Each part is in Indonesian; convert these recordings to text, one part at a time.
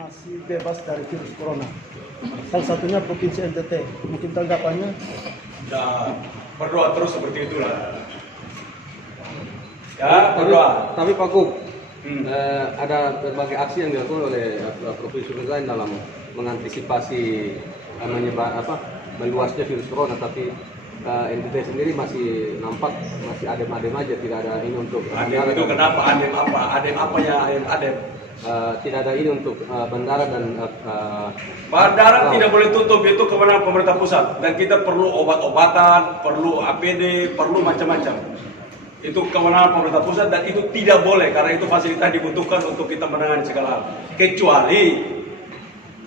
masih bebas dari virus corona. Salah satunya Provinsi NTT. Mungkin tanggapannya? Ya, berdoa terus seperti itulah. Ya, berdoa. Tapi Pak Gub, ada berbagai aksi yang dilakukan oleh provinsi lain dalam mengantisipasi meluasnya virus corona, tapi NTT sendiri masih nampak masih adem-adem aja, tidak ada ini untuk Adem itu kenapa? Adem apa? Adem apa ya? Adem. Tidak ada ini untuk bandara dan Bandara tidak boleh tutup, itu kewenangan pemerintah pusat. Dan kita perlu obat-obatan, perlu APD, perlu macam-macam. Itu kewenangan pemerintah pusat dan itu tidak boleh karena itu fasilitas dibutuhkan untuk kita menangani segala hal. Kecuali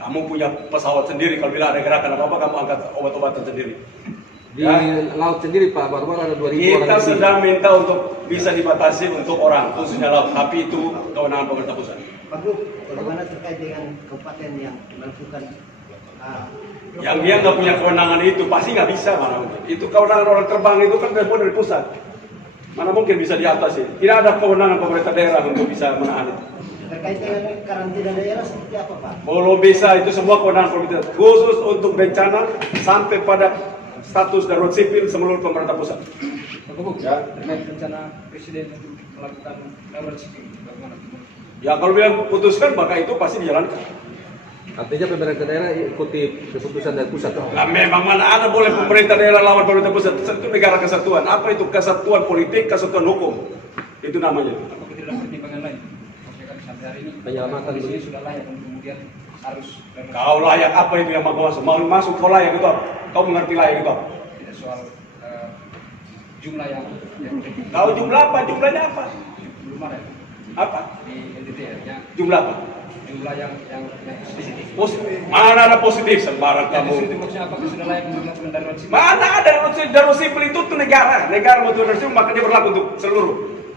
kamu punya pesawat sendiri, kalau bila ada gerakan apa-apa kamu angkat obat-obatan sendiri. di laut sendiri Pak, baru-baru ada 2.000 orang. Kita sedang minta untuk bisa dibatasi untuk orang, khususnya laut, tapi itu kewenangan pemerintah pusat. Pak Gub, bagaimana terkait dengan kabupaten yang melakukan Yang dia nggak punya kewenangan itu pasti nggak bisa, mana mungkin. Itu kewenangan orang terbang itu kan dari pusat. Mana mungkin bisa diatasi? Tidak ada kewenangan pemerintah daerah untuk bisa menahan itu. terkait dengan karantina daerah seperti apa Pak? Belum bisa, itu semua kewenangan pemerintah. Khusus untuk bencana sampai pada status darurat sipil seluruh pemerintah pusat. Pak Gub, Ya. terkait rencana Presiden untuk melakukan darurat sipil, bagaimana? Ya kalau bilang putuskan maka itu pasti dijalankan. Artinya pemerintah daerah ikuti keputusan dari pusat. Nah, memang mana ada boleh pemerintah daerah lawan pemerintah pusat? Itu negara kesatuan. Apa itu kesatuan politik, kesatuan hukum? Itu namanya. Apakah tidak ada pertimbangan lain? Maksudnya kan sampai hari ini Penyelamatan kondisi dulu. sudah layak untuk kemudian harus Kau layak apa itu yang mau masuk? Mau masuk kau layak itu apa? Kau mengerti layak itu apa? tidak soal jumlah yang Kau jumlah apa? Jumlahnya apa? belum ada Apa? di NTT ya. Jumlah apa? Jumlah yang positif. Positif. Mana ada positif sembarang Yang kamu? positif maksudnya apakah sudah layak untuk melakukan darurat sipil? Mana ada darurat sipil itu tuh negara mau darurat sipil maka dia berlaku untuk seluruh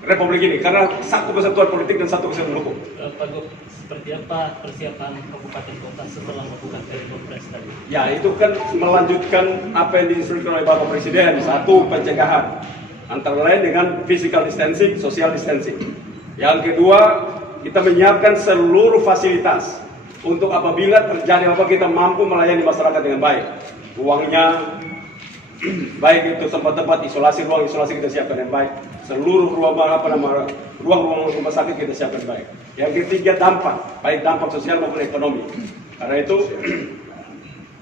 republik ini karena satu kesatuan politik dan satu kesatuan hukum. Pak Gub, seperti apa persiapan kabupaten kota setelah melakukan telekonferensi tadi? Ya itu kan melanjutkan apa yang diinstruksikan oleh Bapak Presiden. Satu, pencegahan antara lain dengan physical distancing, social distancing. Yang kedua, kita menyiapkan seluruh fasilitas untuk apabila terjadi apa kita mampu melayani masyarakat dengan baik. Ruangnya, baik itu tempat-tempat isolasi, ruang isolasi kita siapkan yang baik. Seluruh ruang-ruang rumah sakit kita siapkan baik. Yang ketiga, dampak, baik dampak sosial maupun ekonomi. Karena itu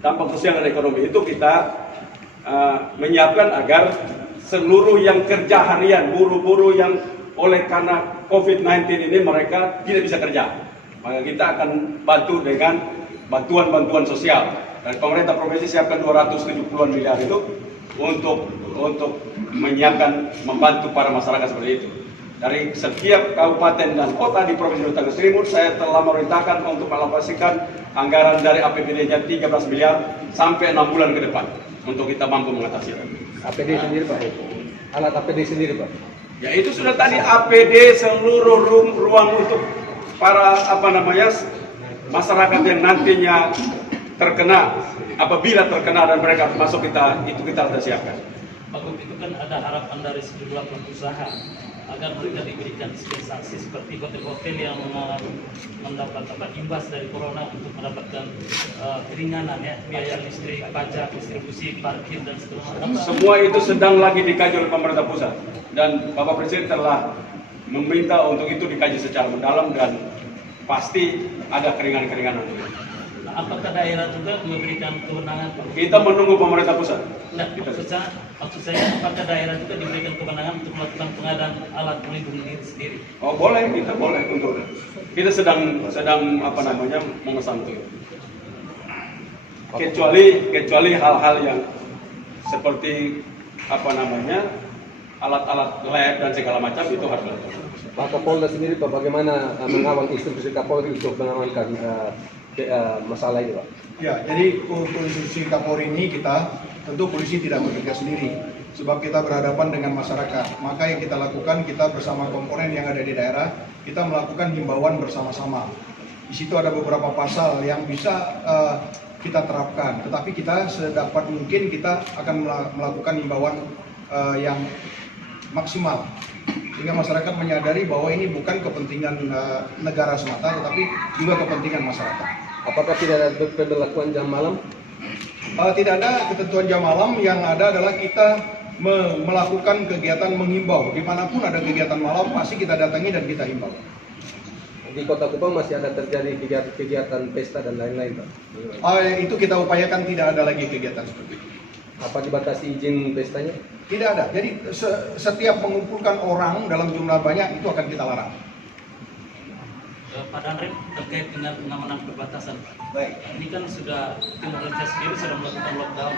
dampak sosial dan ekonomi itu kita menyiapkan agar seluruh yang kerja harian, buruh-buruh yang oleh karena COVID-19 ini mereka tidak bisa kerja, maka kita akan bantu dengan bantuan-bantuan sosial. Dan pemerintah provinsi siapkan 270-an miliar itu untuk menyiapkan, membantu para masyarakat seperti itu. Dari setiap kabupaten dan kota di Provinsi Nusa Tenggara Timur, saya telah memerintahkan untuk mengalokasikan anggaran dari APBD-nya 13 miliar sampai 6 bulan ke depan untuk kita mampu mengatasi. APD sendiri Pak. Alat APD sendiri Pak. Ya itu sudah tadi APD seluruh ruang untuk para masyarakat yang nantinya terkena, apabila terkena dan mereka masuk kita sudah siapkan. Pak Gub, itu kan ada harapan dari sejumlah pengusaha agar mereka diberikan dispensasi seperti hotel-hotel yang mendapat imbas dari corona untuk mendapatkan keringanan ya, biaya listrik, pajak, distribusi, parkir dan segala macam. Semua itu sedang lagi dikaji oleh pemerintah pusat dan Bapak Presiden telah meminta untuk itu dikaji secara mendalam dan pasti ada keringanan-keringanan. Nah, apakah daerah juga memberikan kewenangan? Kita menunggu pemerintah pusat. Nah, maksud saya apakah daerah juga diberikan kewenangan untuk melakukan pengadaan alat pelindung diri sendiri? Oh boleh, kita boleh untuk kita sedang memesan itu. Kecuali hal-hal yang seperti alat-alat lab dan segala macam itu harus dilakukan. Pak Kapolda sendiri Pak, bagaimana mengawal instruksi Kapolri untuk mengamankan masalah ini Pak? Ya, jadi untuk instruksi Kapolri ini tentu polisi tidak bekerja sendiri, sebab kita berhadapan dengan masyarakat. Maka yang kita lakukan, kita bersama komponen yang ada di daerah, kita melakukan himbauan bersama-sama. Di situ ada beberapa pasal yang bisa kita terapkan, tetapi kita sedapat mungkin kita akan melakukan himbauan yang maksimal sehingga masyarakat menyadari bahwa ini bukan kepentingan negara semata, tetapi juga kepentingan masyarakat. Apakah tidak ada pemberlakuan jam malam? Tidak ada ketentuan jam malam, yang ada adalah kita melakukan kegiatan menghimbau. Dimanapun ada kegiatan malam, pasti kita datangi dan kita himbau. Di Kota Kupang masih ada terjadi kegiatan pesta dan lain-lain, Pak? Itu kita upayakan tidak ada lagi kegiatan seperti itu. Apa dibatasi izin pestanya? Tidak ada. Jadi setiap mengumpulkan orang dalam jumlah banyak itu akan kita larang. Pak Danrem, terkait dengan pengamanan perbatasan, Baik. ini kan sudah tim organisasi sendiri sudah melakukan lockdown.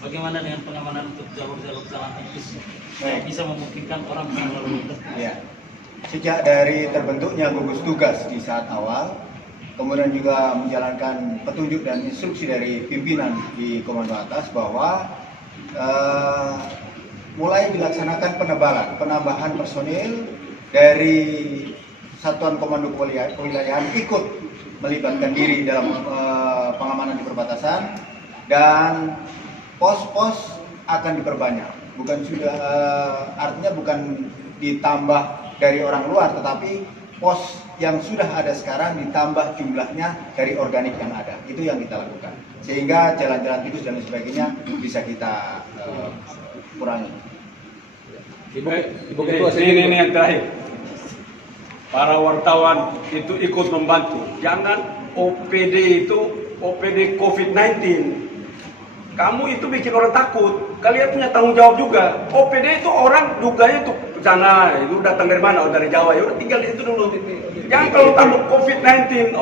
Bagaimana dengan pengamanan untuk jalur-jalur jalan tikus yang bisa memungkinkan orang bisa melalui lintas? Ya. Sejak dari terbentuknya gugus tugas di saat awal, kemudian juga menjalankan petunjuk dan instruksi dari pimpinan di komando atas bahwa mulai dilaksanakan penambahan personil dari Satuan Komando Kewilayahan ikut melibatkan diri dalam pengamanan di perbatasan, dan pos-pos akan diperbanyak. Artinya bukan ditambah dari orang luar, tetapi pos yang sudah ada sekarang ditambah jumlahnya dari organik yang ada. Itu yang kita lakukan, sehingga jalan-jalan tikus dan sebagainya bisa kita kurangi. Ibu Ketua, Ini yang terakhir. Para wartawan itu ikut membantu. Jangan OPD COVID-19. Kamu itu bikin orang takut. Kalian punya tanggung jawab juga. OPD itu orang duganya tuh sana, itu datang dari mana? Oh, dari Jawa. Ya udah tinggal di situ dulu. Jangan kalau tambah COVID-19,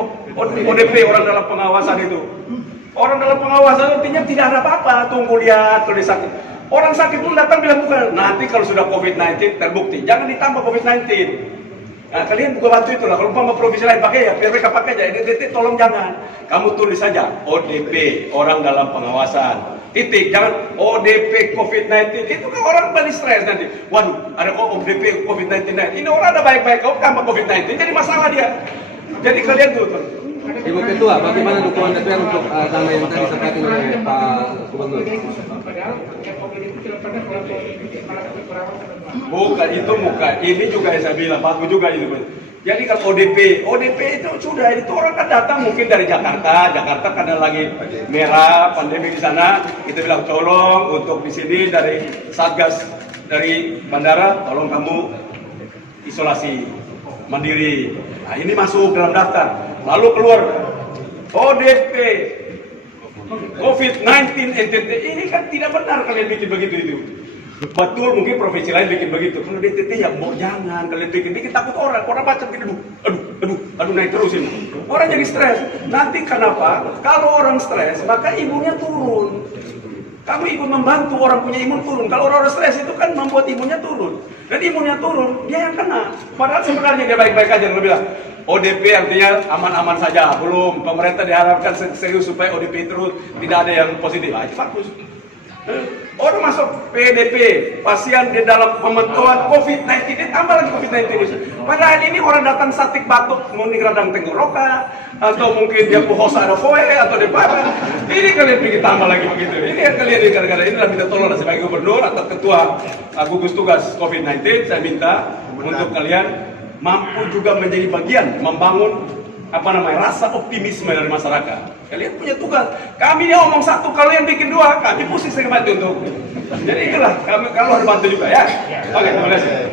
ODP, orang dalam pengawasan itu. Orang dalam pengawasan artinya tidak ada apa-apa. Tunggu lihat kalau dia sakit. Orang sakit pun datang bilang bukan. Nanti kalau sudah COVID-19 terbukti. Jangan ditambah COVID-19. Nah, kalian buka bantu itulah. Kalau umpama provinsi lain pakai ya, biar mereka pakai aja. Ini tolong jangan. Kamu tulis saja ODP, orang dalam pengawasan. Titik. Jangan ODP COVID-19. Itu kan orang paling stres nanti. Waduh, ada ODP COVID-19. Ini orang ada baik-baik, kau tambah COVID-19. Jadi masalah dia. Jadi kalian tuh. Ibu Ketua, bagaimana dukungan DPR untuk dana yang tadi disampaikan oleh Pak Gubernur? Padahal yang COVID itu tidak pernah melakukan perawatan. Bukan, itu bukan. Ini juga yang saya bilang, bagus juga itu. Jadi kalau ODP itu sudah, itu orang kan datang mungkin dari Jakarta karena lagi merah, pandemi di sana. Kita bilang tolong untuk di sini dari Satgas, dari bandara, tolong kamu isolasi mandiri. Nah, ini masuk dalam daftar. Lalu keluar ODP COVID-19 NTT. Ini kan tidak benar kalian bikin begitu itu. Betul, mungkin provinsi lain bikin begitu. Kalau DTT ya mau jangan kalian bikin takut orang baca gitu, aduh naik terus ini. Orang jadi stres. Nanti kenapa? Kalau orang stres maka imunnya turun. Kamu ikut membantu orang punya imun turun. Kalau orang stres itu kan membuat imunnya turun. Dan imunnya turun, dia yang kena. Padahal sebenarnya dia baik-baik aja. Dia bilang ODP artinya aman-aman saja. Belum, pemerintah diharapkan serius supaya ODP terus tidak ada yang positif. Itu bagus. Orang masuk PDP, pasien di dalam pemantauan COVID-19, ditambah lagi COVID-19. Padahal ini orang datang sakit batuk, mungkin radang tenggorokan, atau mungkin dia puhosa ada foe, atau dia parah. Ini kalian bikin tambah lagi begitu. Ini yang kalian gara-gara inilah minta tolong sebagai gubernur atau ketua gugus tugas COVID-19, saya minta untuk kalian mampu juga menjadi bagian membangun rasa optimisme dari masyarakat. Kalian punya tugas. Kami dia ngomong satu, kalau yang bikin dua, kami pusing sering bantu untuk. Jadi inilah kami kalau ada bantu juga ya. Oke, terima kasih.